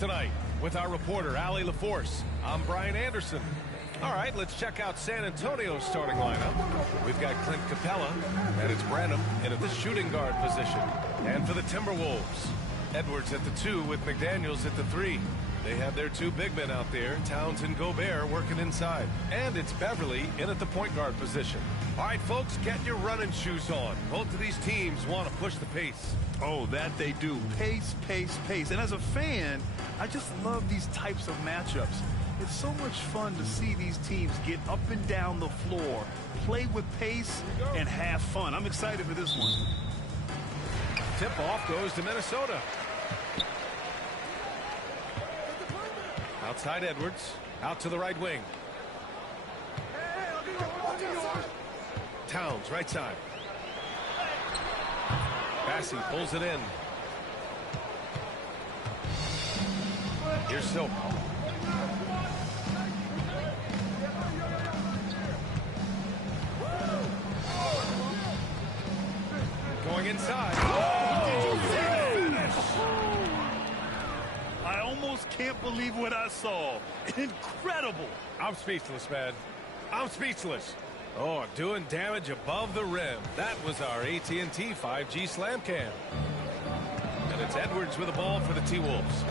Tonight with our reporter Allie LaForce. I'm Brian Anderson. All right, let's check out San Antonio's starting lineup. We've got Clint Capella, and it's Branham in at the shooting guard position. And for the Timberwolves, Edwards at the 2 with McDaniels at the 3. They have their 2 big men out there, Towns and Gobert, working inside. And it's Beverly in at the point guard position. All right, folks, get your running shoes on. Both of these teams want to push the pace. Oh, that they do. Pace, pace, pace. And as a fan, I just love these types of matchups. It's so much fun to see these teams get up and down the floor, play with pace, and have fun. I'm excited for this one. Tip-off goes to Minnesota. Outside Edwards, out to the right wing. Towns, right side. Bassey pulls it in. Here's Silk. Going inside. I almost can't believe what I saw. Incredible. I'm speechless, man. I'm speechless. Oh, doing damage above the rim. That was our AT&T 5G slam cam. And it's Edwards with the ball for the T-Wolves.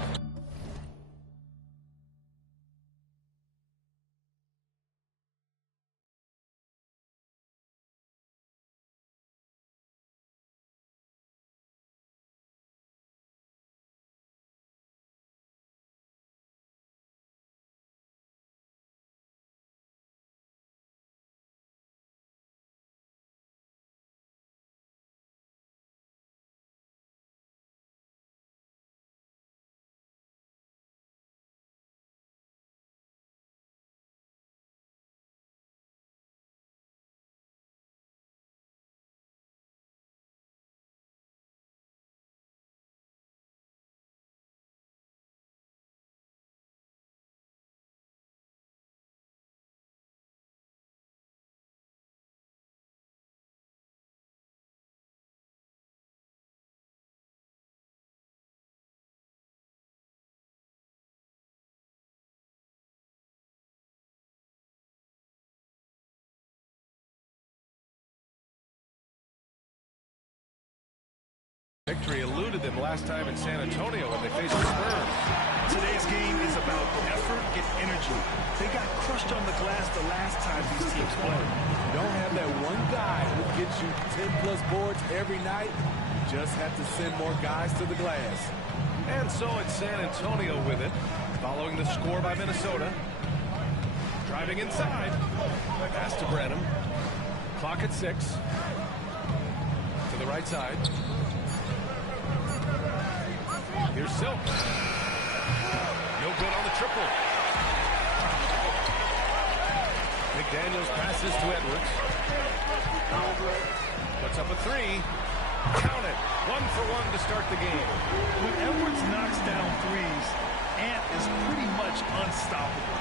Victory eluded them last time in San Antonio when they faced the Spurs. Today's game is about effort and energy. They got crushed on the glass the last time these teams played. You don't have that one guy who gets you 10-plus boards every night. You just have to send more guys to the glass. And so it's San Antonio with it, following the score by Minnesota. Driving inside. Pass to Branham. Clock at 6. To the right side. Here's Silk. No good on the triple. McDaniels passes to Edwards. Puts up a 3. Count it. 1-for-1 to start the game. When Edwards knocks down threes, Ant is pretty much unstoppable.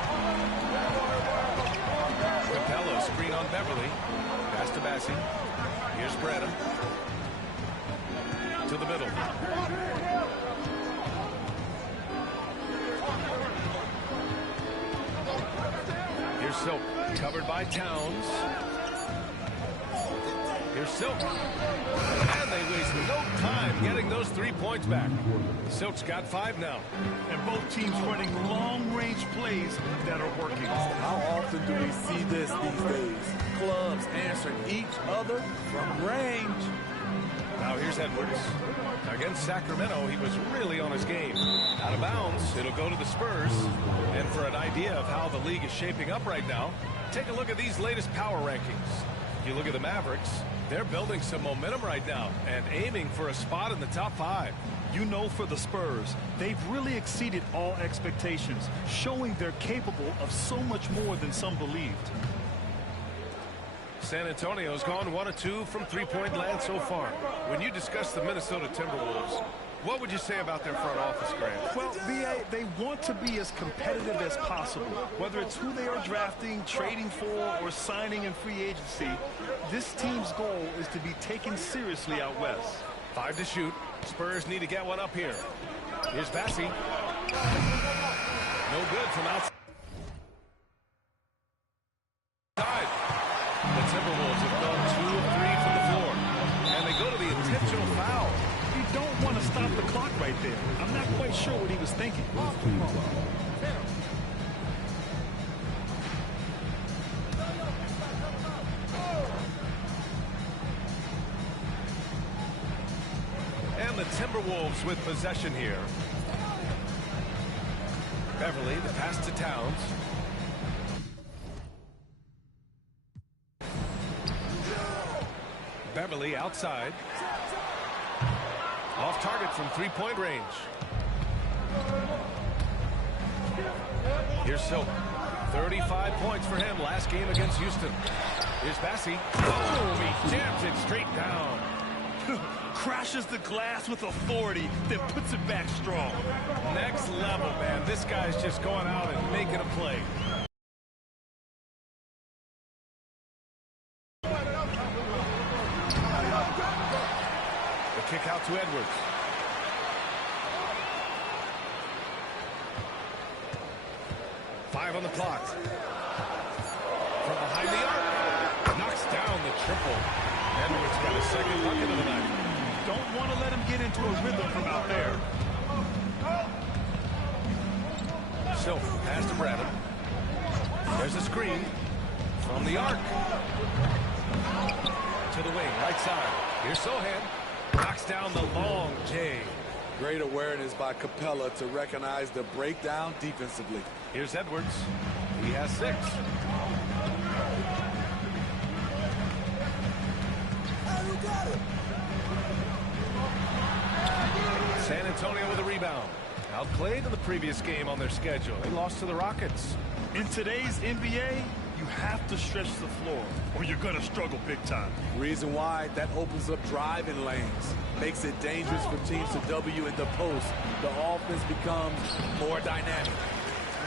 Capella screen on Beverly. Pass to Bassey. Here's Branham. To the middle. Here's Silk, covered by Towns. Here's Silk. And they waste no time getting those 3 points back. Silk's got 5 now. And both teams running long-range plays that are working. How often do we see this these days? Clubs answering each other from range. Now here's Edwards. Against Sacramento, he was really on his game. Out of bounds, it'll go to the Spurs. And for an idea of how the league is shaping up right now, take a look at these latest power rankings. If you look at the Mavericks, they're building some momentum right now and aiming for a spot in the top 5. You know, for the Spurs, they've really exceeded all expectations, showing they're capable of so much more than some believed. San Antonio's gone 1 of 2 from three-point land so far. When you discuss the Minnesota Timberwolves, what would you say about their front office, Grant? Well, B.A., they want to be as competitive as possible. Whether it's who they are drafting, trading for, or signing in free agency, this team's goal is to be taken seriously out west. 5 to shoot. Spurs need to get one up here. Here's Bassey. No good from outside. The Timberwolves have gone 2 of 3 from the floor. And they go to the intentional foul. You don't want to stop the clock right there. I'm not quite sure what he was thinking. And the Timberwolves with possession here. Beverly, the pass to Towns. Beverly outside. Off target from three-point range. Here's Silk. 35 points for him last game against Houston. Here's Bassey. Oh, he jams it straight down. Crashes the glass with authority, then puts it back strong. Next level, man. This guy's just going out and making a play. The kick out to Edwards. Five on the clock. From behind the arc. Knocks down the triple. Edwards got a second bucket of the night. Don't want to let him get into a rhythm from out there. Silk, pass to Branham. There's a screen from the arc. To the wing, right side. Here's Sohan. Knocks down the long J. Great awareness by Capella to recognize the breakdown defensively. Here's Edwards. He has 6. San Antonio with a rebound. Outplayed in the previous game on their schedule. They lost to the Rockets. In today's NBA, you have to stretch the floor or you're going to struggle big time. Reason why, that opens up driving lanes. Makes it dangerous for teams to W in the post. The offense becomes more dynamic.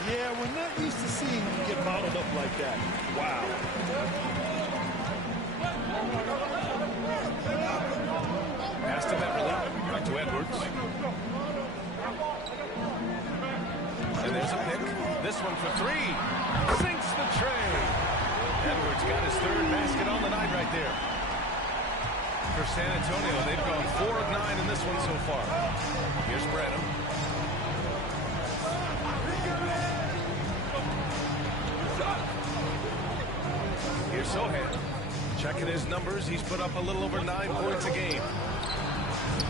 Yeah, we're not used to seeing him get bottled up like that. Wow. Pass to Beverly. Back to Edwards. And there's a pick. This one for 3. Sinks the tray. Edwards got his 3rd basket on the night right there. For San Antonio, they've gone 4 of 9 in this one so far. Here's Branham. Here's Sohan. Checking his numbers, he's put up a little over 9 points a game.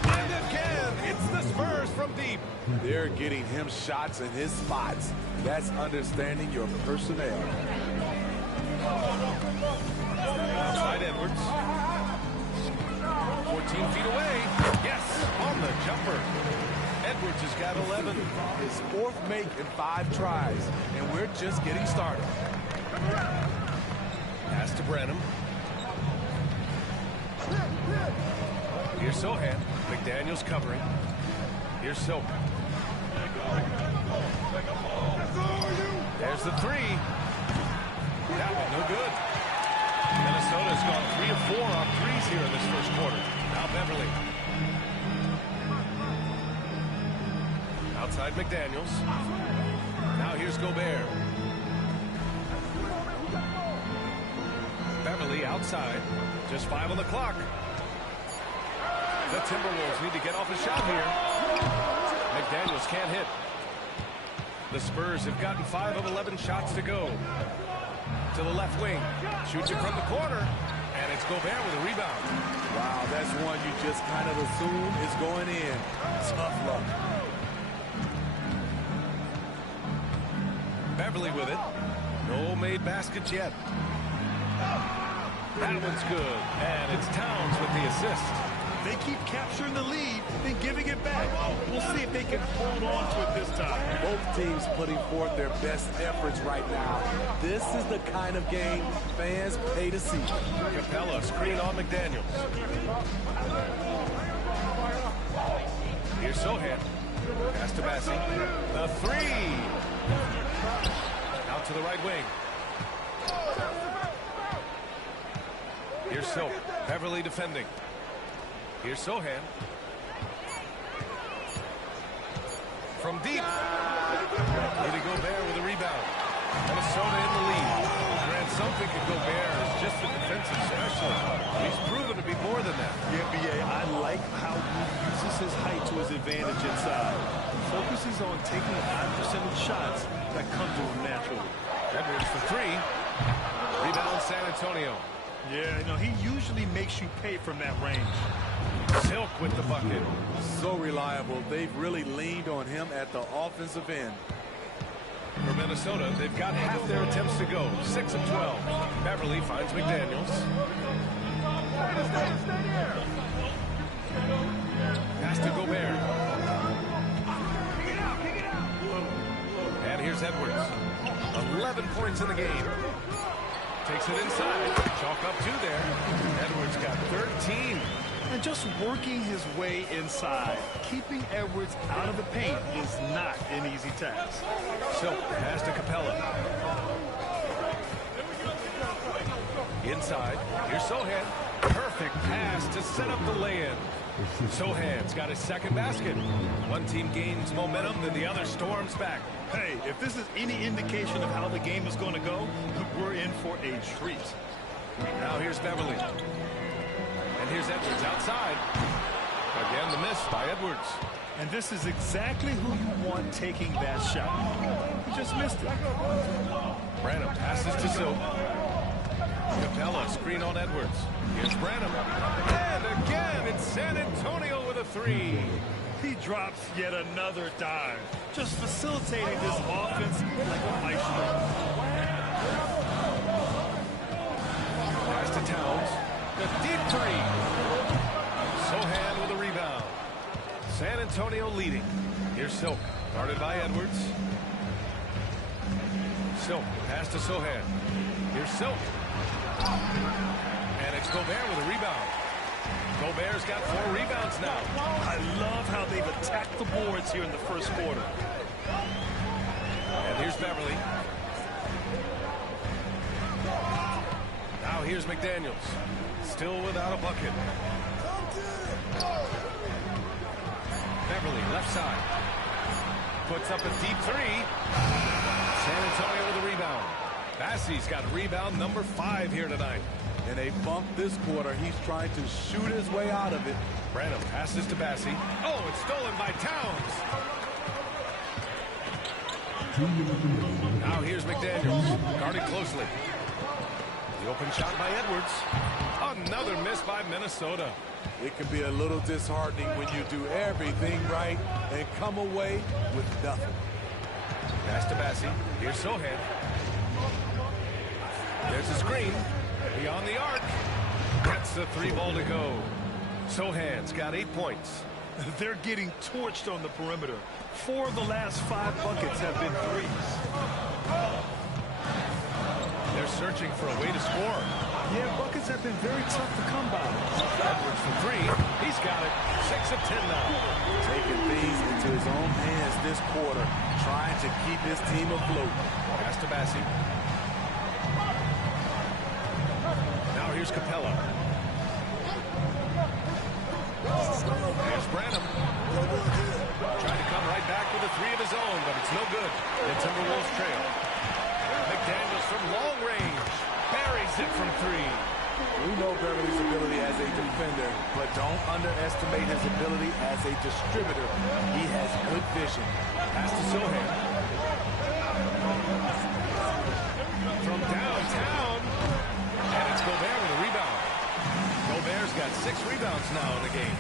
And again, it's the Spurs from deep. They're getting him shots in his spots. That's understanding your personnel. Outside Edwards. 14 feet away. Yes, on the jumper. Edwards has got 11. His 4th make in 5 tries, and we're just getting started. Pass to Branham. Here's Sohan. McDaniels covering. Here's Silk. There's the 3. That one no good. Minnesota's gone 3 of 4 on threes here in this first quarter. Now Beverly. Outside McDaniels. Now here's Gobert. Beverly outside. Just 5 on the clock. The Timberwolves need to get off a shot here. McDaniels can't hit. The Spurs have gotten 5 of 11 shots to go. To the left wing. Shoots it from the corner. And it's Gobert with a rebound. Wow, that's one you just kind of assume is going in. Tough luck. Beverly with it. No made baskets yet. That one's good. And it's Towns with the assist. They keep capturing the lead, then giving it back. We'll see if they can hold on to it this time. Both teams putting forth their best efforts right now. This is the kind of game fans pay to see. Capella screen on McDaniels. Here's Sohan. Pass to Bassey. The 3. Out to the right wing. Here's Silk. Beverly defending. Here's Sohan. from deep. Rudy Gobert with a rebound. Minnesota in the lead. Grant, some think of Gobert as just a defensive specialist. He's proven to be more than that. Yeah, B.A., I like how Rudy uses his height to his advantage inside. Focuses on taking high percentage shots that come to him naturally. Edwards for three. Rebound San Antonio. Yeah, you know, he usually makes you pay from that range. Silk with the bucket. So reliable. They've really leaned on him at the offensive end. For Minnesota, they've got half their attempts to go. 6 of 12. Beverly finds McDaniels. Pass to Gobert. And here's Edwards. 11 points in the game. Takes it inside. Chalk up 2 there. Edwards got 13. And just working his way inside, keeping Edwards out of the paint is not an easy task. Silk pass to Capella. Inside. Here's Sohan. Perfect pass to set up the lay-in. Sohan's got his second basket. One team gains momentum, then the other storms back. Hey, if this is any indication of how the game is going to go, we're in for a treat. Now here's Beverly. And here's Edwards outside. Again, the miss by Edwards. And this is exactly who you want taking that shot. He just missed it. Branham passes to Silk. Capella screen on Edwards. Here's Branham. And again, it's San Antonio with a 3. He drops yet another dive, just facilitating this offense like a maestro. Pass to Towns. The deep 3. Sohan with a rebound. San Antonio leading. Here's Silk, guarded by Edwards. Silk, pass to Sohan. Here's Silk. And it's Gobert with a rebound. Gobert's got 4 rebounds now. I love how they've attacked the boards here in the first quarter. And here's Beverly. Now here's McDaniels. Still without a bucket. Beverly, left side. Puts up a deep 3. San Antonio with a rebound. Bassey's got rebound number 5 here tonight. And they bumped this quarter. He's trying to shoot his way out of it. Branham passes to Bassey. Oh, it's stolen by Towns. Now here's McDaniels, guarded closely. The open shot by Edwards. Another miss by Minnesota. It can be a little disheartening when you do everything right and come away with nothing. Pass to Bassey. Here's Sohan. There's a screen. Beyond the arc. Gets the 3 ball to go. Sohan's got 8 points. They're getting torched on the perimeter. 4 of the last 5 buckets have been threes. They're searching for a way to score. Yeah, buckets have been very tough to come by. Edwards for 3. He's got it. 6 of 10 now. Taking things into his own hands this quarter, trying to keep his team afloat. Pass to Bassey. Now here's Capella. Here's Branham. Trying to come right back with a 3 of his own, but it's no good. The Timberwolves trail. McDaniels from long range. Buries it from 3. We know Beverly's ability as a defender, but don't underestimate his ability as a distributor. He has good vision. Pass to Sohan. From downtown. And it's Gobert with a rebound. Gobert's got 6 rebounds now in the game.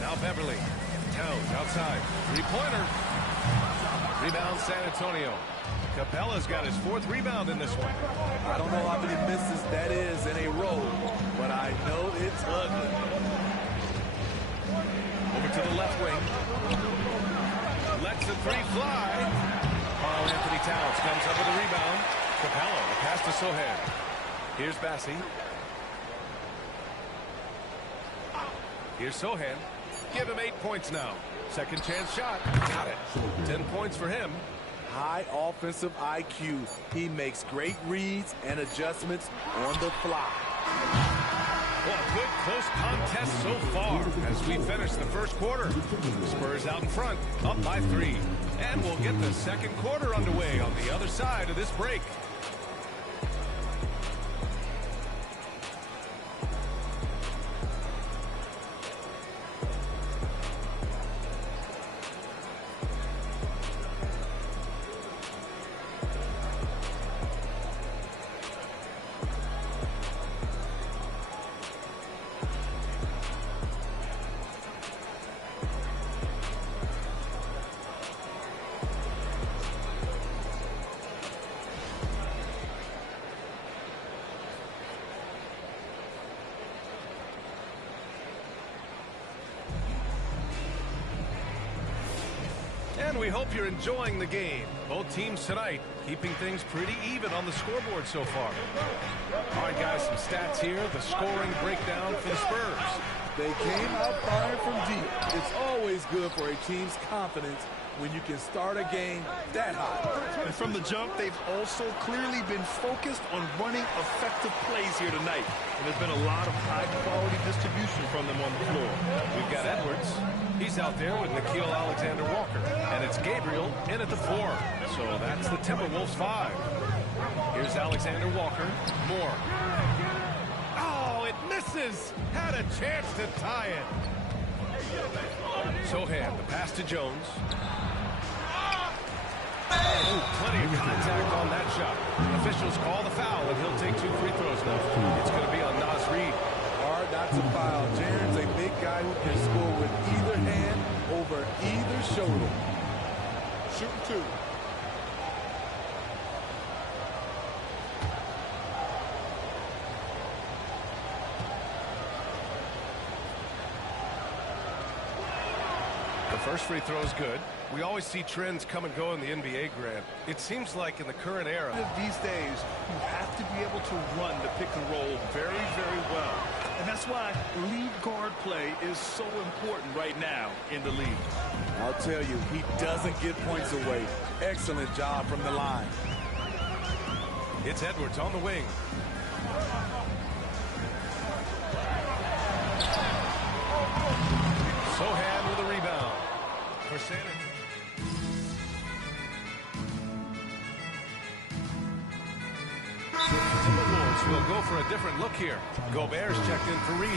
Now Beverly. Towns outside. 3-pointer. Rebound San Antonio. Capella's got his 4th rebound in this one. I don't know how many misses that is in a row, but I know it's ugly. Over to the left wing. Lets the 3 fly. Carl Anthony Towns comes up with a rebound. Capella, the pass to Sohan. Here's Bassey. Here's Sohan. Give him 8 points now. Second chance shot. Got it. 10 points for him. High offensive IQ. He makes great reads and adjustments on the fly. Well, a good close contest so far as we finish the first quarter. Spurs out in front, up by 3. And we'll get the second quarter underway on the other side of this break. And we hope you're enjoying the game. Both teams tonight keeping things pretty even on the scoreboard so far. All right, guys, some stats here. The scoring breakdown for the Spurs. They came out firing from deep. It's always good for a team's confidence when you can start a game that high. And from the jump, they've also clearly been focused on running effective plays here tonight. And there's been a lot of high-quality distribution from them on the floor. We've got Edwards. He's out there with Nickeil Alexander-Walker. And it's Gabriel in at the 4. So that's the Timberwolves 5. Here's Alexander-Walker. Moore. Oh, it misses. Had a chance to tie it. Sohan, the pass to Jones. Oh, plenty of contact on that shot. Officials call the foul, and he'll take 2 free throws now. It's going to be on Naz Reid. Hard not to foul. Jaren's a big guy who can score with either hand over either shoulder. Shooting 2. The first free throw is good. We always see trends come and go in the NBA, Grant. It seems like in the current era, These days, you have to be able to run the pick and roll very, very well. And that's why lead guard play is so important right now in the league. I'll tell you, he doesn't get points away. Excellent job from the line. it's Edwards on the wing. Sohan with a rebound for San Antonio. Timberwolves will go for a different look here. Gobert's checked in for Reed.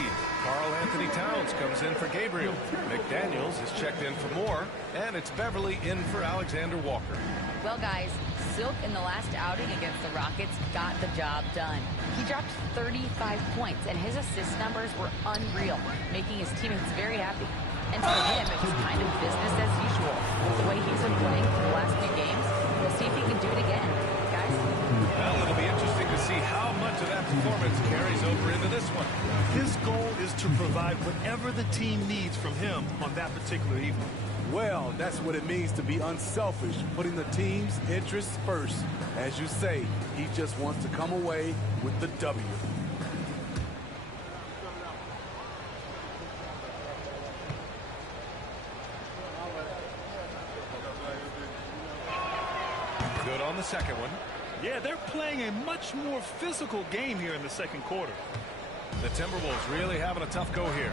Karl Anthony Towns comes in for Gabriel. McDaniels is checked in for Moore. And it's Beverly in for Alexander Walker. Well, guys, Silk in the last outing against the Rockets got the job done. He dropped 35 points, and his assist numbers were unreal, making his teammates very happy. And for him, it was kind of business as usual. The way he's been playing for the last few games, we'll see if he can do it again. Guys? Well, it'll be interesting to see how much of that performance carries over into this one. His goal is to provide whatever the team needs from him on that particular evening. Well, that's what it means to be unselfish, putting the team's interests first. As you say, he just wants to come away with the W. Good on the second one. Yeah, they're playing a much more physical game here in the second quarter. The Timberwolves really having a tough go here.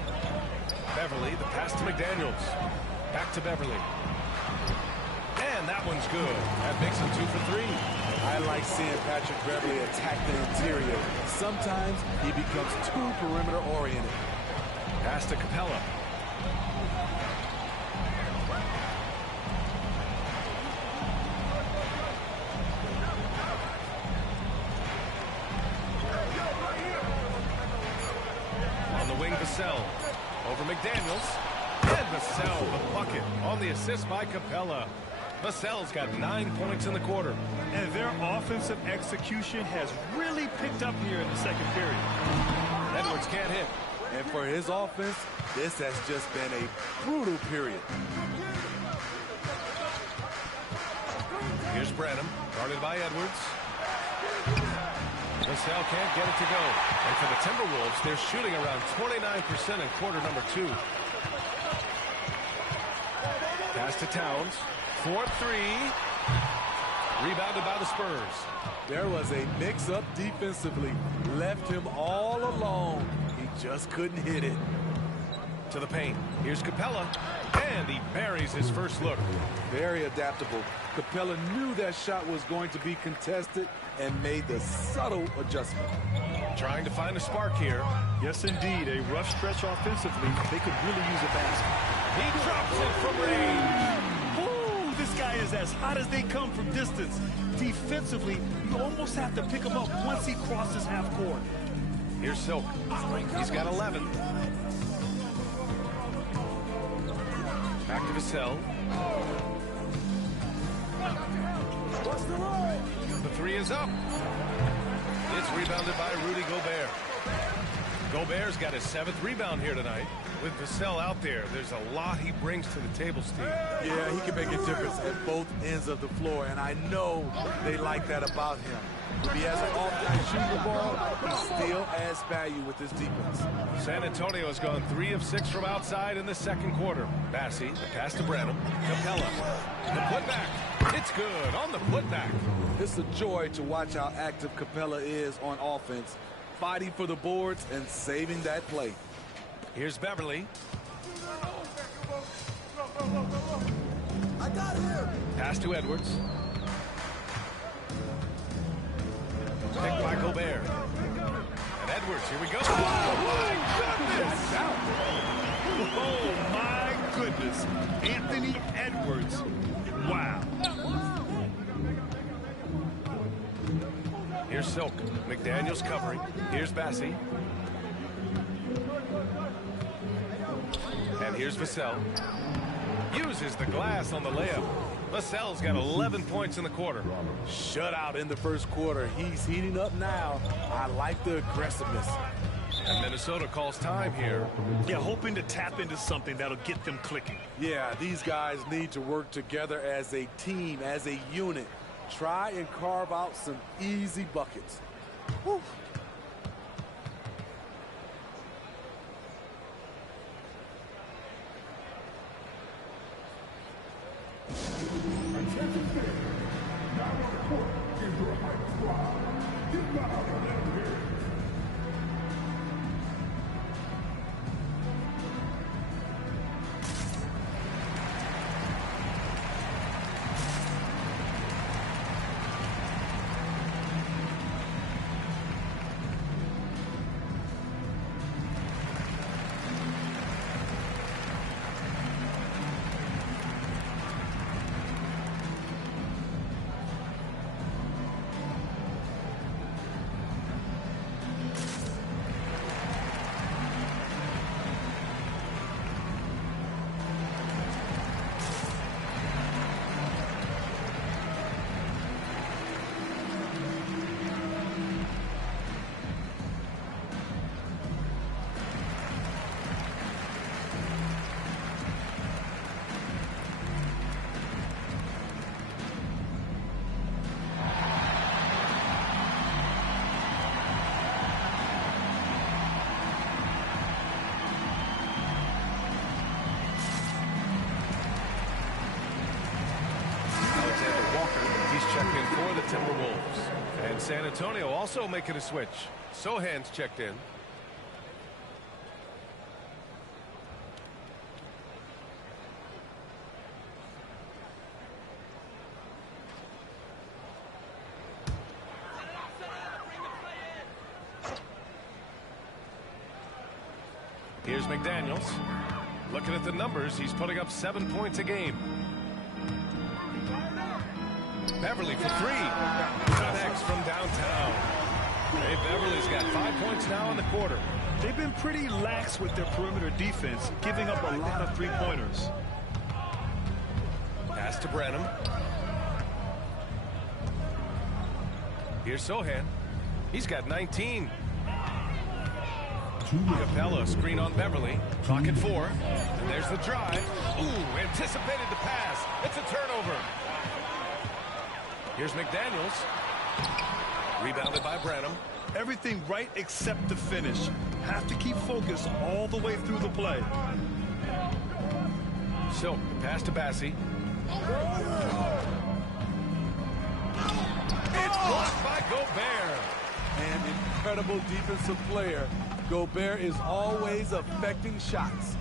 Beverly, the pass to McDaniels. Back to Beverly. And that one's good. That makes him 2 for 3. I like seeing Patrick Beverly attack the interior. Sometimes he becomes too perimeter-oriented. Pass to Capella. On the wing, Vassell. Over McDaniels. And Vassell, the bucket on the assist by Capella. Vassell's got 9 points in the quarter. And their offensive execution has really picked up here in the second period. Edwards can't hit. And for his offense, this has just been a brutal period. Here's Branham, guarded by Edwards. Vassell can't get it to go. And for the Timberwolves, they're shooting around 29% in quarter number 2. Pass to Towns. 4-3. Rebounded by the Spurs. There was a mix-up defensively. Left him all alone. He just couldn't hit it. To the paint. Here's Capella. And he buries his first look. Very adaptable. Capella knew that shot was going to be contested and made the subtle adjustment. Trying to find a spark here. Yes, indeed. A rough stretch offensively. They could really use a basket. He drops it from range. Ooh, this guy is as hot as they come from distance. Defensively, you almost have to pick him up once he crosses half court. Here's Silk. He's got 11. Back to Vassell. The three is up. It's rebounded by Rudy Gobert. Gobert's got his 7th rebound here tonight. With Vassell out there, there's a lot he brings to the table, Steve. Yeah, he can make a difference at both ends of the floor, and I know they like that about him. If he has an off-night shooting ball, he still adds value with his defense. San Antonio has gone 3 of 6 from outside in the second quarter. Bassi, the pass to Branham. Capella, the putback. It's good on the putback. It's a joy to watch how active Capella is on offense, fighting for the boards and saving that play. Here's Beverly. I got him. Pass to Edwards. Picked by Gobert. And Edwards, here we go. Oh, my goodness. Anthony Edwards. Wow. Here's Silk. McDaniels covering. Here's Bassi. And here's Vassell. Uses the glass on the layup. Vassell's got 11 points in the quarter. Shutout in the first quarter. He's heating up now. I like the aggressiveness. And Minnesota calls time here. Yeah, hoping to tap into something that'll get them clicking. Yeah, these guys need to work together as a team, as a unit. Try and carve out some easy buckets. Whew. For the Timberwolves. And San Antonio also making a switch. Sohan's checked in. Here's McDaniels. Looking at the numbers, he's putting up 7 points a game. Beverly for 3. Connects from downtown. Hey, Beverly's got 5 points now in the quarter. They've been pretty lax with their perimeter defense, giving up a lot of three-pointers. Pass to Branham. Here's Sohan. He's got 19. Capella, screen on Beverly. Clock at 4. And there's the drive. Ooh, anticipated the pass. It's a turnover. Here's McDaniels. Rebounded by Branham. Everything right except the finish. Have to keep focused all the way through the play. Silk, pass to Bassi. It's blocked by Gobert. An incredible defensive player. Gobert is always affecting shots.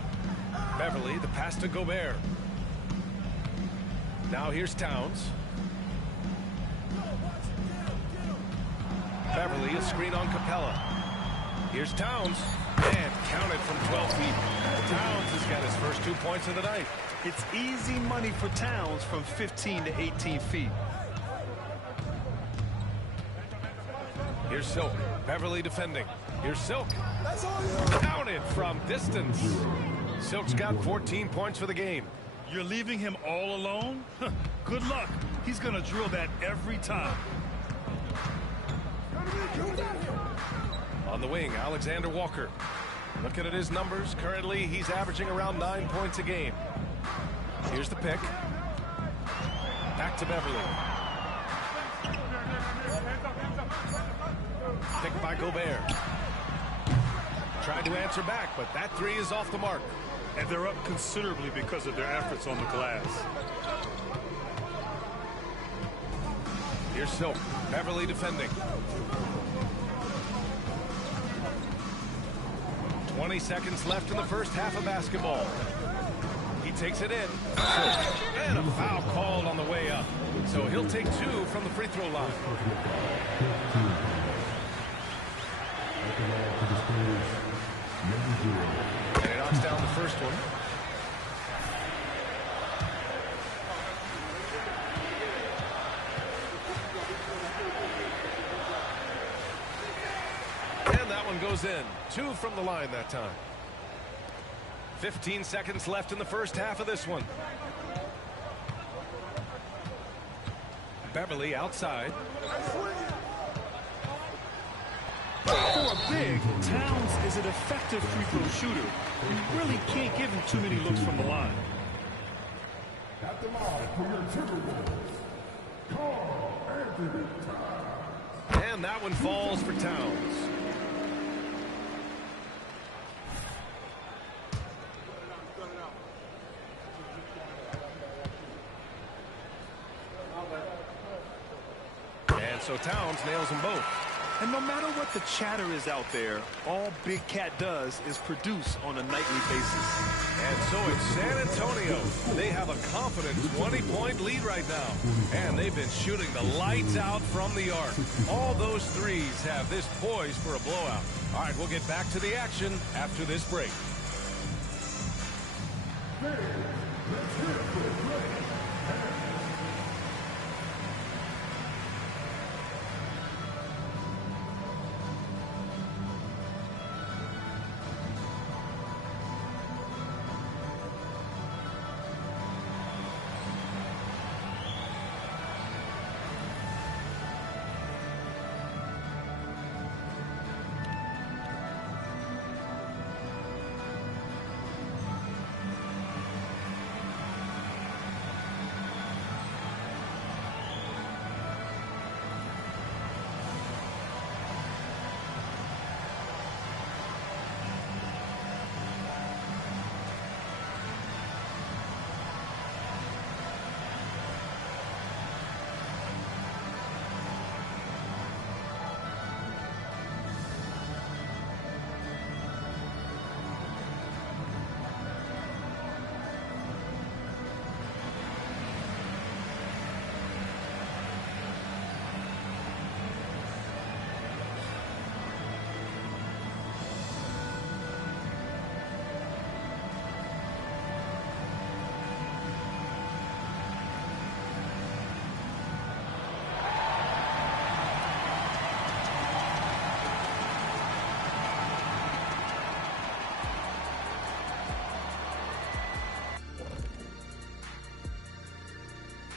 Beverly, the pass to Gobert. Now here's Towns. Beverly, a screen on Capella. Here's Towns. And counted from 12 feet. Towns has got his first 2 points of the night. It's easy money for Towns from 15 to 18 feet. Here's Silk. Beverly defending. Here's Silk. That's all you. Counted from distance. Silk's got 14 points for the game. You're leaving him all alone? Good luck. He's going to drill that every time. On the wing, Alexander Walker. Looking at his numbers, currently he's averaging around 9 points a game. Here's the pick. Back to Beverly. Picked by Gobert. Tried to answer back, but that three is off the mark. And they're up considerably because of their efforts on the glass. Here's Silk. Beverly defending. 20 seconds left in the first half of basketball. He takes it in. And a foul called on the way up. So he'll take 2 from the free throw line. And he knocks down the first one. And that one goes in. 2 from the line that time. 15 seconds left in the first half of this one. Beverly outside. For a big, Towns is an effective free throw shooter. You really can't give him too many looks from the line. At the line for your Timberwolves, Carl Anthony Towns. And that one falls for Towns. And so Towns nails them both. And no matter what the chatter is out there, all Big Cat does is produce on a nightly basis. And so it's San Antonio. They have a confident 20-point lead right now. And they've been shooting the lights out from the arc. All those threes have this poised for a blowout. All right, we'll get back to the action after this break.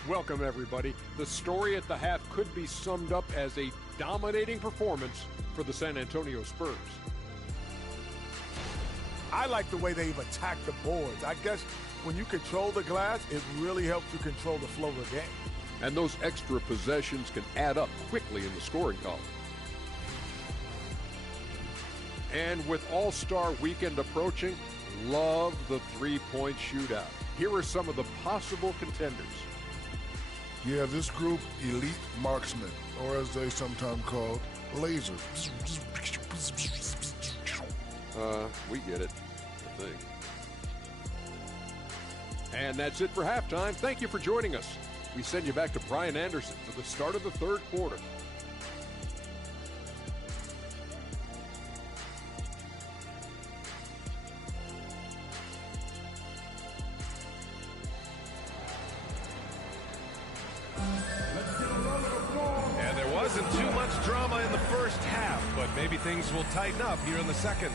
Welcome, everybody. The story at the half could be summed up as a dominating performance for the San Antonio Spurs. I like the way they've attacked the boards. I guess when you control the glass, it really helps you control the flow of the game. And those extra possessions can add up quickly in the scoring column. And with All-Star Weekend approaching, love the three-point shootout. Here are some of the possible contenders. Yeah, this group, elite marksmen, or as they sometimes call laser. We get it, I think. And that's it for halftime. Thank you for joining us. We send you back to Brian Anderson for the start of the third quarter. And there wasn't too much drama in the first half, but maybe things will tighten up here in the second.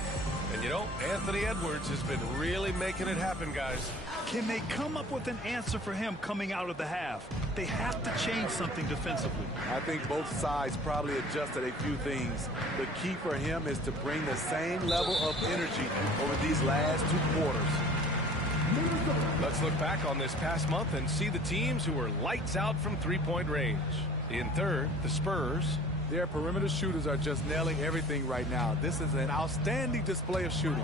And you know, Anthony Edwards has been really making it happen, guys. Can they come up with an answer for him coming out of the half? They have to change something defensively. I think both sides probably adjusted a few things. The key for him is to bring the same level of energy over these last two quarters. Let's look back on this past month and see the teams who were lights out from three-point range. In third, the Spurs. Their perimeter shooters are just nailing everything right now. This is an outstanding display of shooting.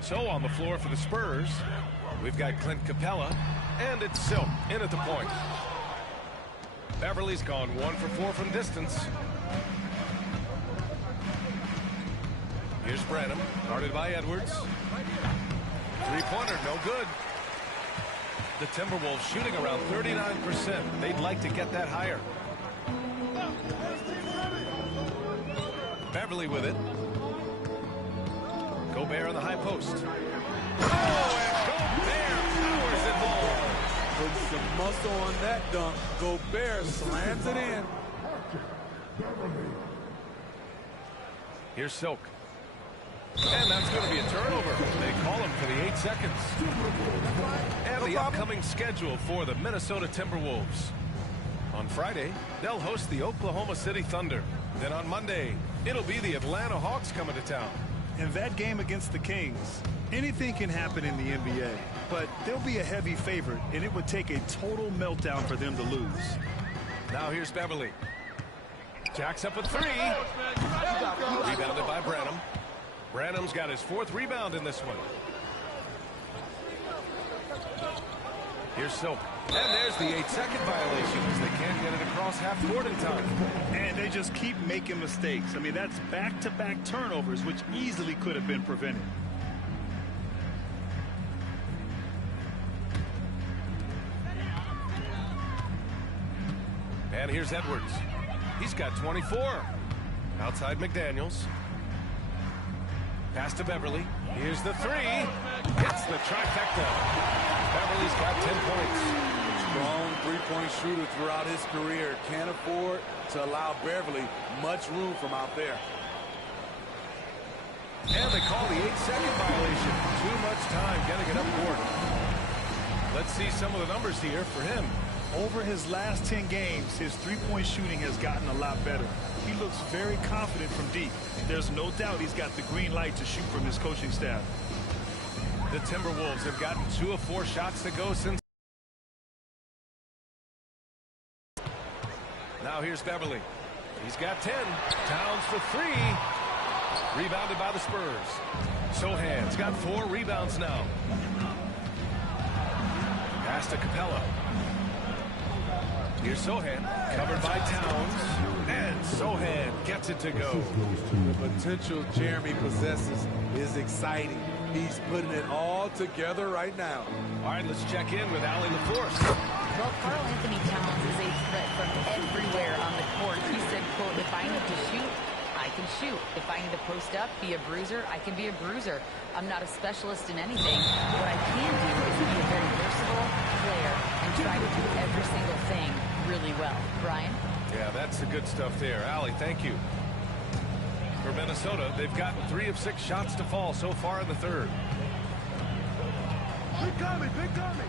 So on the floor for the Spurs, we've got Clint Capella, and it's Silk in at the point. Beverly's gone 1 for 4 from distance. Here's Branham, guarded by Edwards. Three-pointer, no good. The Timberwolves shooting around 39%. They'd like to get that higher. Beverly with it. Gobert on the high post. Oh, and Gobert powers it home. Putting some muscle on that dunk. Gobert slams it in. Here's Silk. And that's going to be a turnover. They call him for the 8 seconds. And the upcoming schedule for the Minnesota Timberwolves. On Friday, they'll host the Oklahoma City Thunder. Then on Monday, it'll be the Atlanta Hawks coming to town. In that game against the Kings, anything can happen in the NBA, but they'll be a heavy favorite, and it would take a total meltdown for them to lose. Now here's Beverly. Jacks up a three. Rebounded by Branham. Branham's got his 4th rebound in this one. Here's Silk. And there's the 8-second violation because they can't get it across half court in time. And they just keep making mistakes. I mean, that's back-to-back turnovers, which easily could have been prevented. And here's Edwards. He's got 24. Outside McDaniels. Pass to Beverly. Here's the three. Hits the trifecta. Beverly's got 10 points. Strong three-point shooter throughout his career. Can't afford to allow Beverly much room from out there. And they call the 8-second violation. Too much time getting it up court. Let's see some of the numbers here for him. Over his last 10 games, his three-point shooting has gotten a lot better. He looks very confident from deep. There's no doubt he's got the green light to shoot from his coaching staff. The Timberwolves have gotten 2 of 4 shots to go since. Now here's Beverly. He's got 10. Towns for 3. Rebounded by the Spurs. Sohan's got 4 rebounds now. Pass to Capella. Here's Sohan, covered by Towns, and Sohan gets it to go. The potential Jeremy possesses is exciting. He's putting it all together right now. All right, let's check in with Allie LaForce. Well, Karl Anthony Towns is a threat from everywhere on the court. He said, quote, if I need to shoot, I can shoot. If I need to post up, be a bruiser, I can be a bruiser. I'm not a specialist in anything. What I can do is be a very versatile player and try to do every single thing really well. Brian? Yeah, that's the good stuff there. Allie, thank you. For Minnesota, they've gotten 3 of 6 shots to fall so far in the third. Big coming, big coming.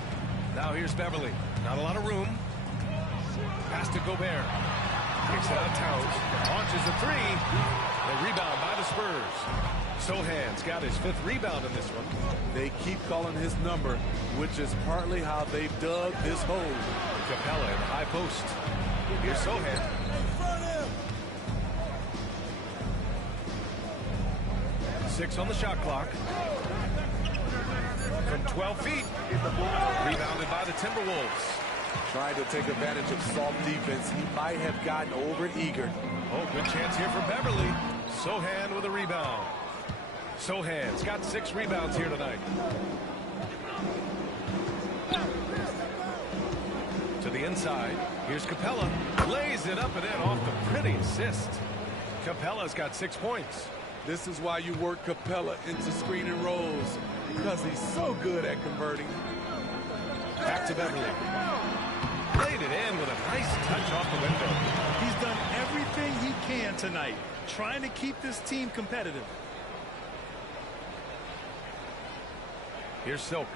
Now here's Beverly. Not a lot of room. Pass to Gobert. Kicks it out Towns. Launches a 3. A rebound by the Spurs. Sohan's got his 5th rebound in this one. They keep calling his number, which is partly how they've dug this hole. Capella in the high post. Here's Sohan. 6 on the shot clock. From 12 feet. Rebounded by the Timberwolves. Trying to take advantage of soft defense. He might have gotten over-eager. Oh, good chance here for Beverly. Sohan with a rebound. Sohan's got 6 rebounds here tonight. To the inside. Here's Capella. Lays it up and in off the pretty assist. Capella's got 6 points. This is why you work Capella into screening rolls, because he's so good at converting. Back to Beverly. Laid it in with a nice touch off the window. He's done everything he can tonight, trying to keep this team competitive. Here's Silk.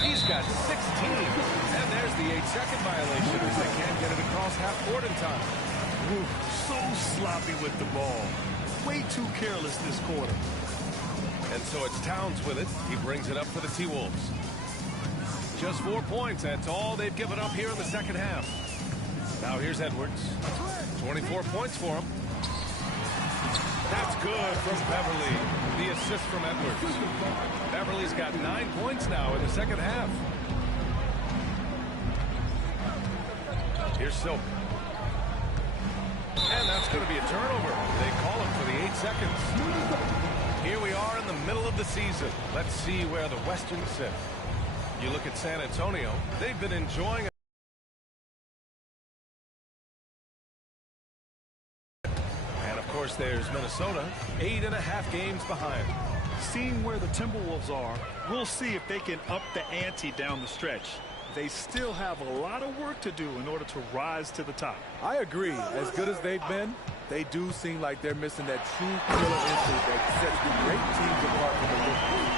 He's got 16. And there's the 8-second violation as they can't get it across half court in time. Ooh, so sloppy with the ball. Way too careless this quarter. And so it's Towns with it. He brings it up for the T-Wolves. Just 4 points. That's all they've given up here in the second half. Now here's Edwards. 24 points for him. That's good from Beverly. The assist from Edwards. Beverly's got 9 points now in the second half. Here's Silk. And that's going to be a turnover. They call it for the 8 seconds. Here we are in the middle of the season. Let's see where the Westerns sit. You look at San Antonio. They've been enjoying it. And, of course, there's Minnesota, 8.5 games behind. Seeing where the Timberwolves are, we'll see if they can up the ante down the stretch. They still have a lot of work to do in order to rise to the top. I agree. As good as they've been, they do seem like they're missing that true killer instinct that sets the great teams apart from the rookies.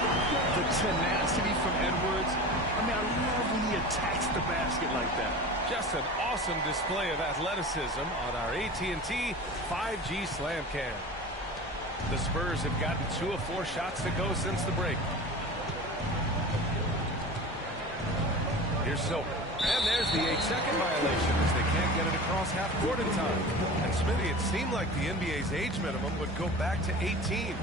The tenacity from Edwards. I mean, I love when he attacks the basket like that. Just an awesome display of athleticism on our AT&T 5G Slam Cam. The Spurs have gotten 2 of 4 shots to go since the break. Here's Silk. And there's the 8-second violation as they can't get it across half court in time. And Smitty, it seemed like the NBA's age minimum would go back to 18.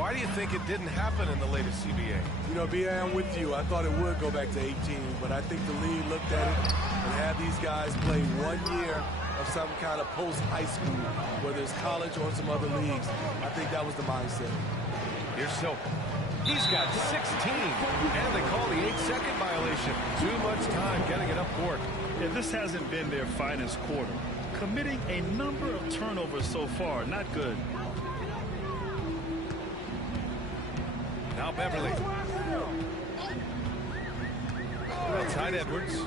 Why do you think it didn't happen in the latest CBA? You know, B.A., I'm with you. I thought it would go back to 18, but I think the league looked at it and had these guys play 1 year of some kind of post-high school, whether it's college or some other leagues. I think that was the mindset. Here's Silk. He's got 16, and they call the 8-second violation. Too much time getting it up court. Yeah, this hasn't been their finest quarter. Committing a number of turnovers so far, not good. Now Beverly. Outside Edwards.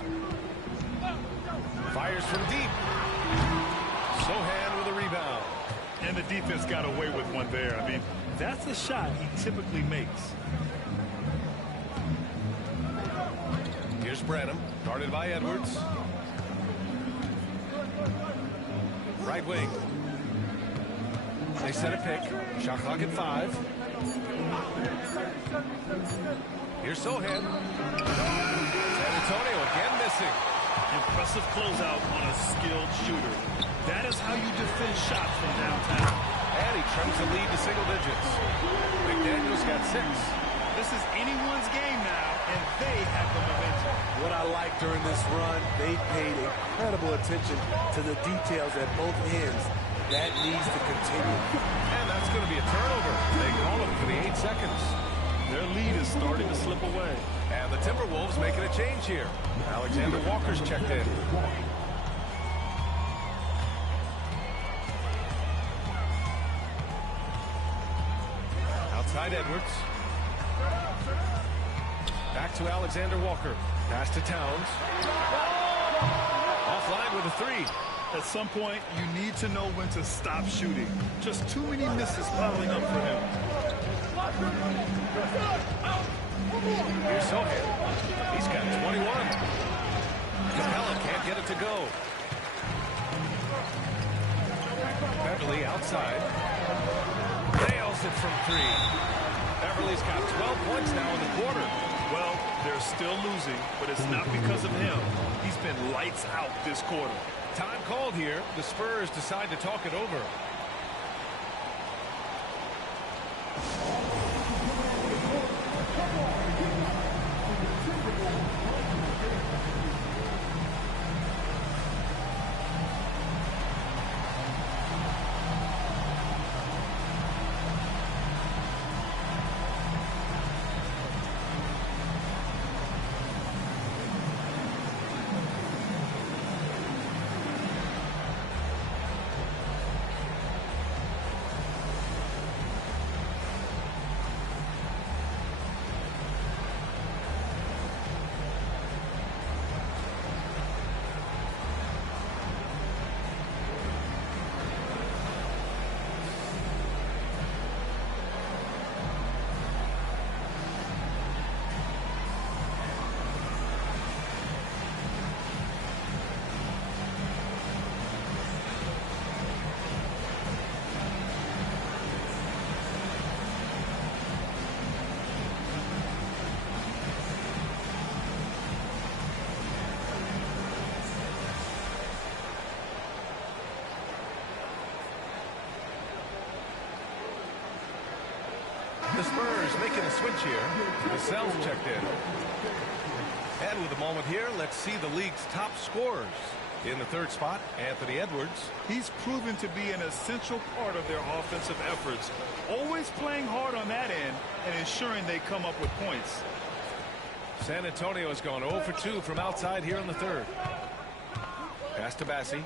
Fires from deep. Sohan with a rebound. And the defense got away with one there. I mean, that's a shot he typically makes. Here's Branham, guarded by Edwards. Right wing. They set a pick. Shot clock at 5. Here's Sohan. San Antonio again missing. Impressive closeout on a skilled shooter. That is how you defend shots from downtown. And he trims the lead to single digits. McDaniel's got 6. This is anyone's game now, and they have the momentum. What I like during this run, they paid incredible attention to the details at both ends. That needs to continue. And that's going to be a turnover. They call it for the 8 seconds. Their lead is starting to slip away. And the Timberwolves making a change here. Alexander Walker's checked in. Outside Edwards. Back to Alexander Walker. Pass to Towns. Offline with a 3. At some point, you need to know when to stop shooting. Just too many misses piling up for him. Here's Sohan. He's got 21. Capella can't get it to go. Beverly outside. Nails it from 3. Beverly's got 12 points now in the quarter. Well, they're still losing, but it's not because of him. He's been lights out this quarter. Time called here. The Spurs decide to talk it over. Warriors making a switch here. Vassell's checked in. And with a moment here, let's see the league's top scorers. In the third spot, Anthony Edwards. He's proven to be an essential part of their offensive efforts, always playing hard on that end and ensuring they come up with points. San Antonio has gone 0 for 2 from outside here in the third. Pass to Bassi.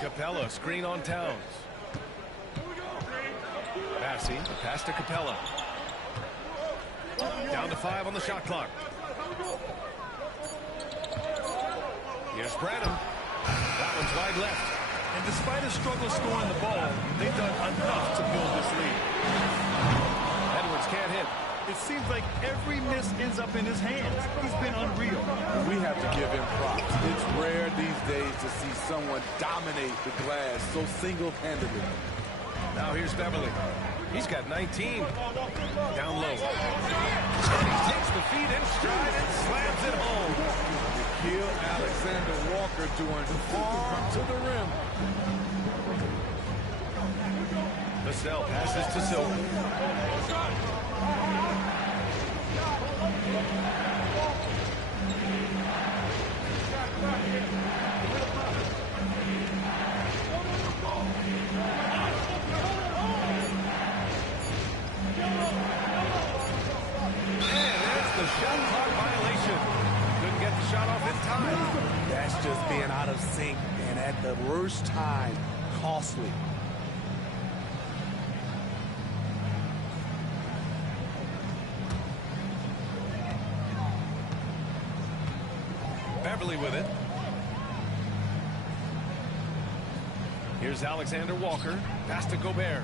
Capella, screen on Towns. Bassi, pass to Capella. Down to 5 on the shot clock. Here's Branham. That one's wide left. And despite his struggle scoring the ball, they've done enough to build this lead. Edwards can't hit. It seems like every miss ends up in his hands. He's been unreal. We have to give him props. It's rare these days to see someone dominate the glass so single-handedly. Now here's Beverly. He's got 19. Down low. He takes the feet in stride and slams it home. Kill Alexander Walker doing far to the rim. Vassell passes to Silver. The shot clock violation. Couldn't get the shot off in time. That's just being out of sync and at the worst time. Costly. Beverly with it. Here's Alexander Walker. Pass to Gobert.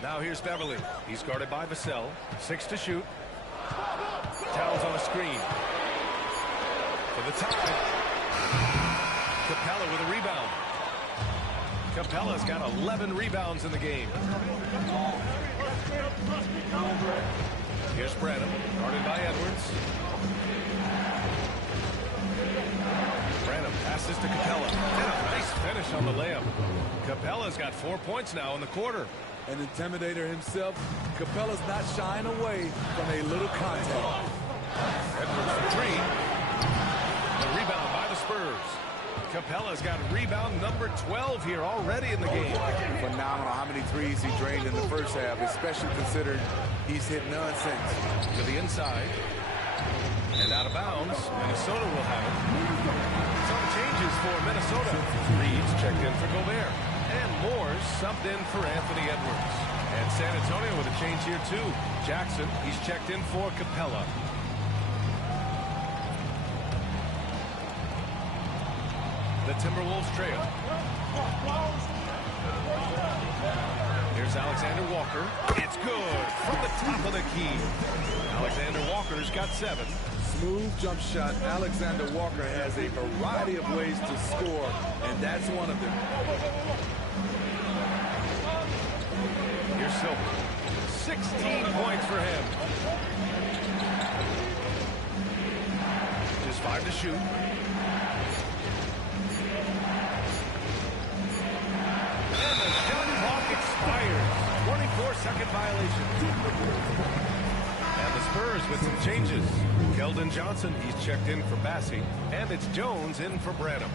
Now here's Beverly. He's guarded by Vassell. 6 to shoot. Towns on a screen. For the tie. Capella with a rebound. Capella's got 11 rebounds in the game. Here's Branham, guarded by Edwards. Branham passes to Capella. And a nice finish on the layup. Capella's got 4 points now in the quarter. An intimidator himself, Capella's not shying away from a little contact. Edwards for 3. The rebound by the Spurs. Capella's got rebound number 12 here already in the game. Phenomenal how many threes he drained in the first half, especially considering he's hit none since. To the inside. And out of bounds. Minnesota will have it. Some changes for Minnesota. Reed's checked in for Gobert. And Moore's subbed in for Anthony Edwards. And San Antonio with a change here too. Jackson, he's checked in for Capella. The Timberwolves trail. Here's Alexander Walker. It's good from the top of the key. Alexander Walker's got 7. Smooth jump shot. Alexander Walker has a variety of ways to score, and that's one of them. Here's Silver. 16 points for him. Just 5 to shoot. And the shot clock expires. 24-second violation. And the Spurs with some changes. Keldon Johnson, he's checked in for Bassi. And it's Jones in for Branham.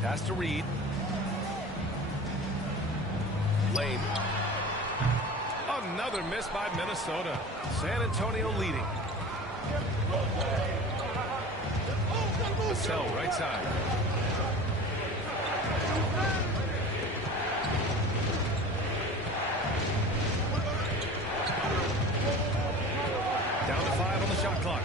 Pass to Reed. Lane. Another miss by Minnesota. San Antonio leading. Vassell, right side. Down to 5 on the shot clock.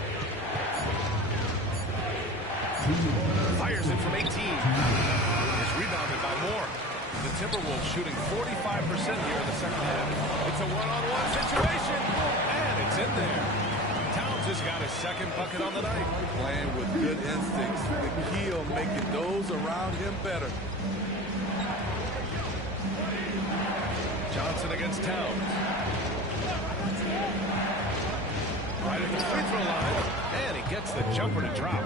Fires it from 18. It's rebounded by Moore. The Timberwolves shooting 45% here in the second half. It's a one-on-one situation, and it's in there. Towns has got his second bucket on the night. Playing with good instincts. The key on making those around him better. Johnson against Towns. Right at the free throw line. And he gets the jumper to drop.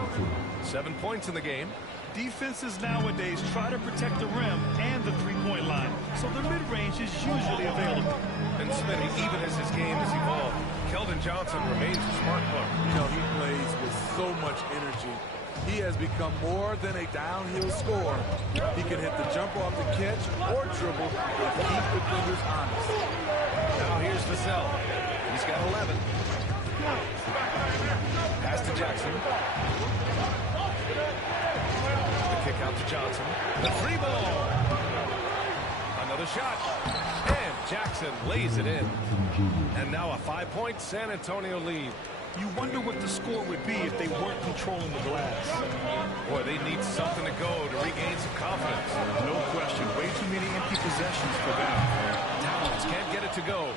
7 points in the game. Defenses nowadays try to protect the rim and the three-point line, so the mid-range is usually available. And Smitty, even as his game has evolved, Keldon Johnson remains a smart player. You know, he plays with so much energy. He has become more than a downhill scorer. He can hit the jumper off the catch or dribble and keep defenders honest. Now here's Vassell. He's got 11. Pass to Jackson. The kick out to Johnson. The three ball. Another shot. And Jackson lays it in. And now a 5-point San Antonio lead. You wonder what the score would be if they weren't controlling the glass. Boy, they need something to go to regain some confidence. No question. Way too many empty possessions for them. Towns can't get it to go.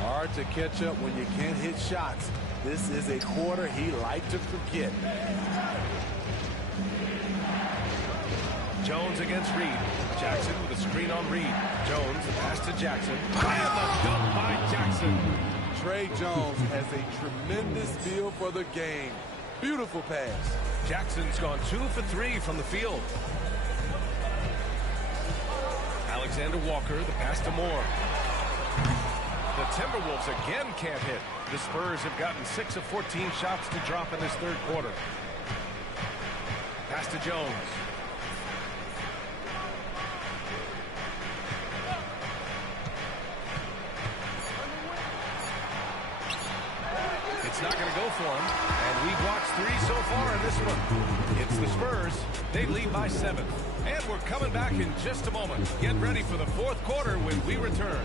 Hard to catch up when you can't hit shots. This is a quarter he liked to forget. Jones against Reed. Jackson with a screen on Reed. Jones, pass to Jackson. And the dunk by Jackson. Trey Jones has a tremendous feel for the game. Beautiful pass. Jackson's gone 2 for 3 from the field. Alexander Walker, the pass to Moore. The Timberwolves again can't hit. The Spurs have gotten 6 of 14 shots to drop in this third quarter. Pass to Jones. It's not going to go for him, and we've watched 3 so far in this one. It's the Spurs. They lead by 7. And we're coming back in just a moment. Get ready for the fourth quarter when we return.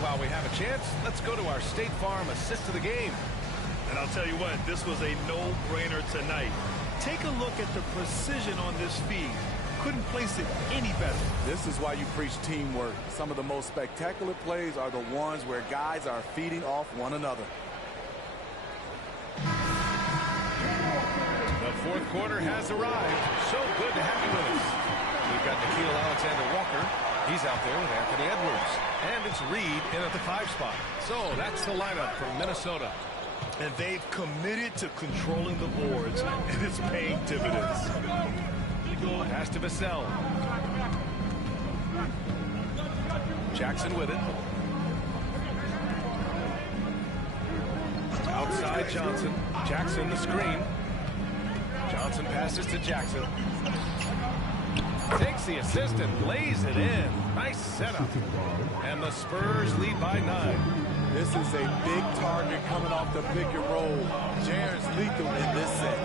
While we have a chance, let's go to our State Farm assist of the game. And I'll tell you what, this was a no-brainer tonight. Take a look at the precision on this feed. Couldn't place it any better. This is why you preach teamwork. Some of the most spectacular plays are the ones where guys are feeding off one another. The fourth quarter has arrived. So good to have you with us. We've got Nickeil Alexander-Walker. He's out there with Anthony Edwards. And it's Reed in at the 5 spot. So that's the lineup from Minnesota. And they've committed to controlling the boards, and it's paying dividends. Pass to Vassell. Jackson with it. Outside Johnson. Jackson the screen. Johnson passes to Jackson. Takes the assist and lays it in. Nice setup. And the Spurs lead by 9. This is a big target coming off the pick and roll. Jaren's lethal in this set.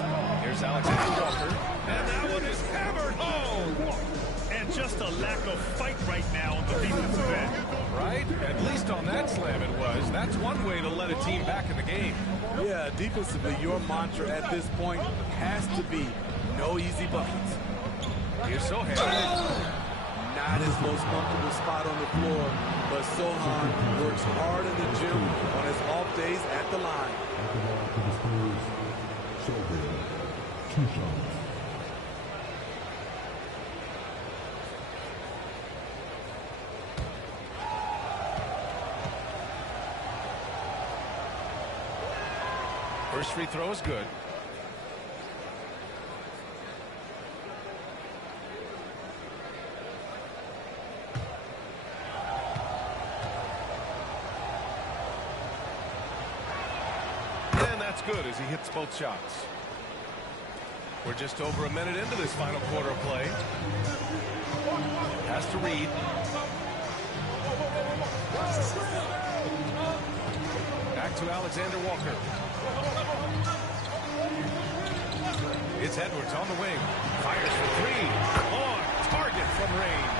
Here's Alexander Walker. And that one is hammered home. And just a lack of fight right now on the defensive end. Right? At least on that slam it was. That's one way to let a team back in the game. Yeah, defensively, your mantra at this point has to be no easy buckets. Here's Sohan. Not his most comfortable spot on the floor, but Sohan works hard in the gym on his off days at the line. Sohan, 2 shots. First free throw is good. Good as he hits both shots. We're just over a minute into this final quarter of play. Pass to Reed. Back to Alexander Walker. It's Edwards on the wing. Fires for 3. On target from range.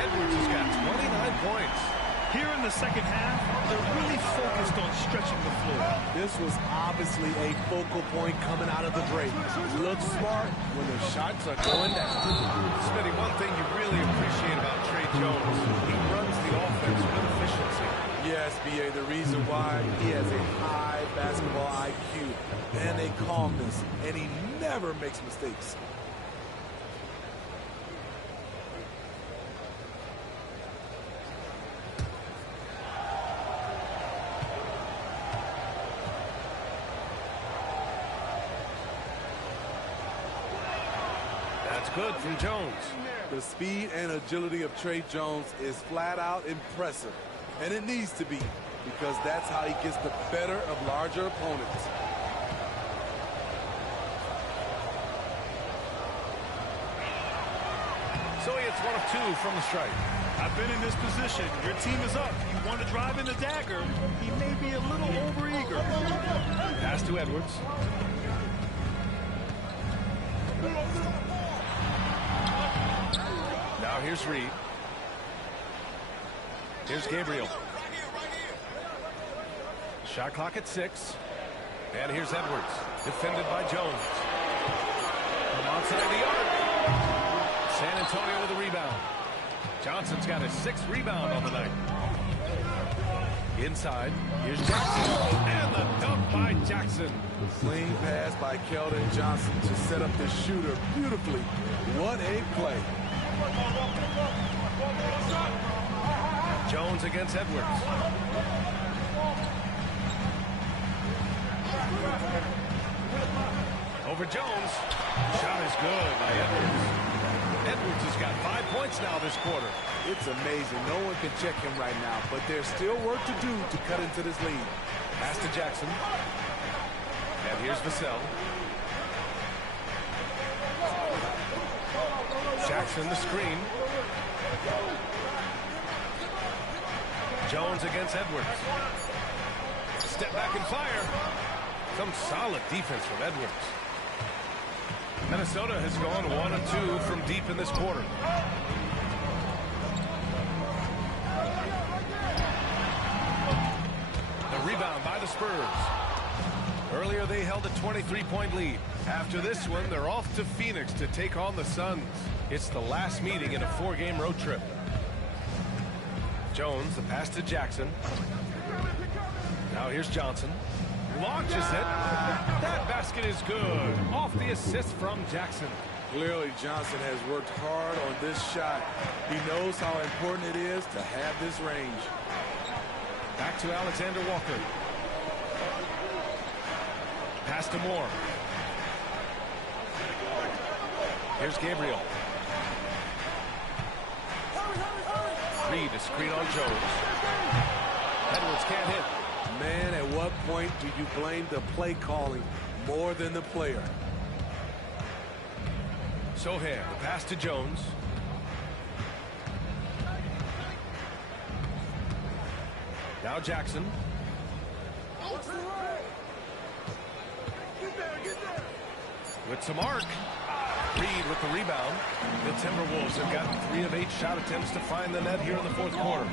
Edwards has got 29 points. Here in the second half, they're really focused on stretching the floor. This was obviously a focal point coming out of the break. Look smart when the shots are going down. Smitty, one thing you really appreciate about Trey Jones, he runs the offense with efficiency. Yes, B.A., the reason why he has a high basketball IQ and a calmness, and he never makes mistakes. That's good from Jones. The speed and agility of Trey Jones is flat out impressive. And it needs to be, because that's how he gets the better of larger opponents. So he hits 1 of 2 from the strike. I've been in this position. Your team is up. You want to drive in the dagger. He may be a little overeager. Pass to Edwards. Now here's Reed. Here's Gabriel. Shot clock at 6. And here's Edwards. Defended by Jones. From outside the arc. San Antonio with a rebound. Johnson's got his 6th rebound on the night. Inside. Here's Jackson. And the dunk by Jackson. Clean pass by Keldon Johnson to set up the shooter beautifully. What a play. Jones against Edwards. Over Jones. Shot is good by Edwards. Edwards has got 5 points now this quarter. It's amazing. No one can check him right now, but there's still work to do to cut into this lead. Pass to Jackson. And here's Vassell. Jackson the screen. Jones against Edwards. Step back and fire. Some solid defense from Edwards. Minnesota has gone 1 of 2 from deep in this quarter. The rebound by the Spurs. Earlier they held a 23-point lead. After this one, they're off to Phoenix to take on the Suns. It's the last meeting in a 4-game road trip. Jones, the pass to Jackson. Now here's Johnson. Launches it. That basket is good. Off the assist from Jackson. Clearly, Johnson has worked hard on this shot. He knows how important it is to have this range. Back to Alexander Walker. Pass to Moore. Here's Gabriel. Reed to screen on Jones. Edwards can't hit. Man, at what point do you blame the play calling more than the player? Sohan, the pass to Jones. Now Jackson. With some arc. Reed with the rebound. The Timberwolves have gotten 3 of 8 shot attempts to find the net here in the 4th quarter.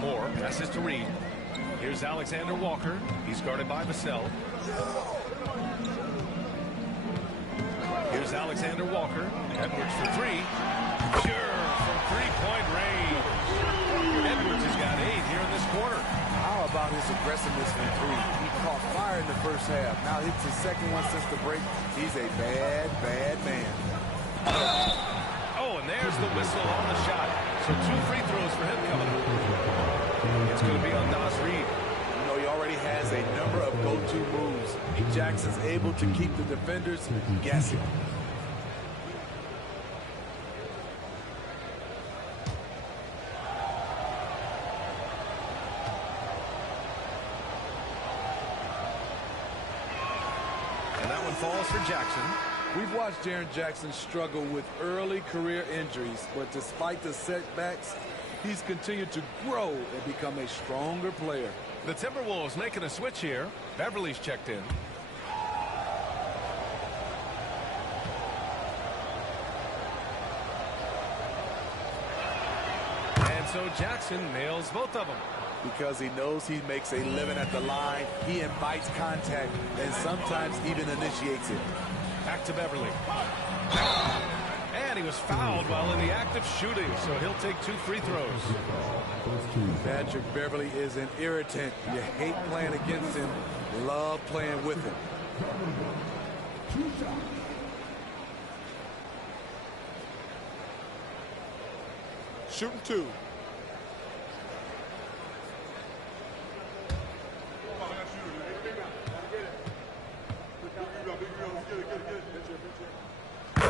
Moore passes to Reed. Here's Alexander Walker. He's guarded by Vassell. Here's Alexander Walker. Edwards for 3. Sure, from 3-point range. Edwards has got 8 here in this quarter. How about his aggressiveness from 3? He caught fire in the first half. Now hits his second one since the break. He's a bad, bad man. Oh, and there's the whistle on the shot. So 2 free throws for him coming up. It's going to be on Nas Reed. You know, he already has a number of go-to moves. Jackson's able to keep the defenders guessing. And that one falls for Jackson. We've watched Jaren Jackson struggle with early career injuries, but despite the setbacks, he's continued to grow and become a stronger player. The Timberwolves making a switch here. Beverly's checked in. And so Jackson nails both of them. Because he knows he makes a living at the line, he invites contact and sometimes even initiates it. Back to Beverly. And he was fouled while in the act of shooting, so he'll take 2 free throws. Patrick Beverly is an irritant. You hate playing against him, love playing with him. Shooting 2.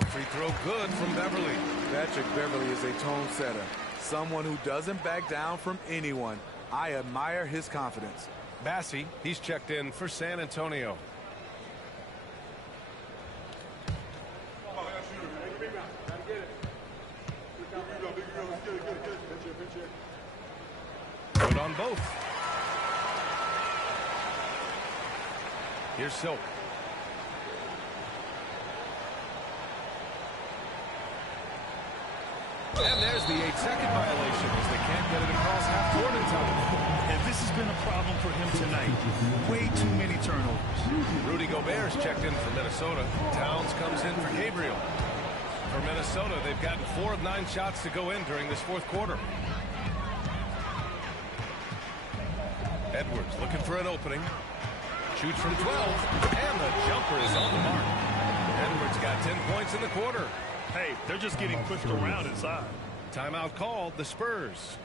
Free throw good from Beverly. Patrick Beverly is a tone setter, someone who doesn't back down from anyone. I admire his confidence. Bassie, he's checked in for San Antonio. Good on both. Here's Silk. And there's the 8-second violation as they can't get it across half court in time. And this has been a problem for him tonight. Way too many turnovers. Rudy Gobert's checked in for Minnesota. Towns comes in for Gabriel. For Minnesota, they've gotten 4 of 9 shots to go in during this 4th quarter. Edwards looking for an opening. Shoots from 12. And the jumper is on the mark. Edwards got 10 points in the quarter. Hey, they're just getting pushed around inside. Timeout called, the Spurs.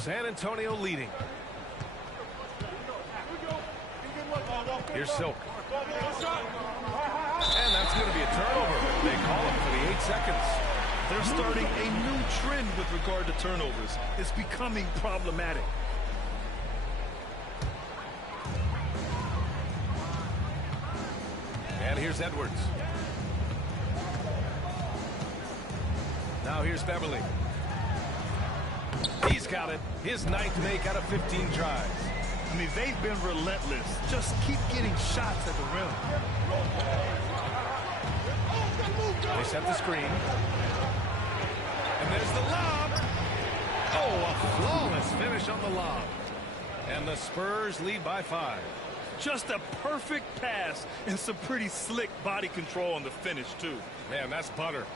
San Antonio leading. Here's Silk. And that's going to be a turnover. They call him for the 8 seconds. They're starting a new trend with regard to turnovers. It's becoming problematic. And here's Edwards. Now here's Beverly. He's got it. His 9th make out of 15 tries. I mean, they've been relentless. Just keep getting shots at the rim. They set the screen. And there's the lob. Oh, a flawless finish on the lob. And the Spurs lead by 5. Just a perfect pass and some pretty slick body control on the finish, too. Man, that's butter.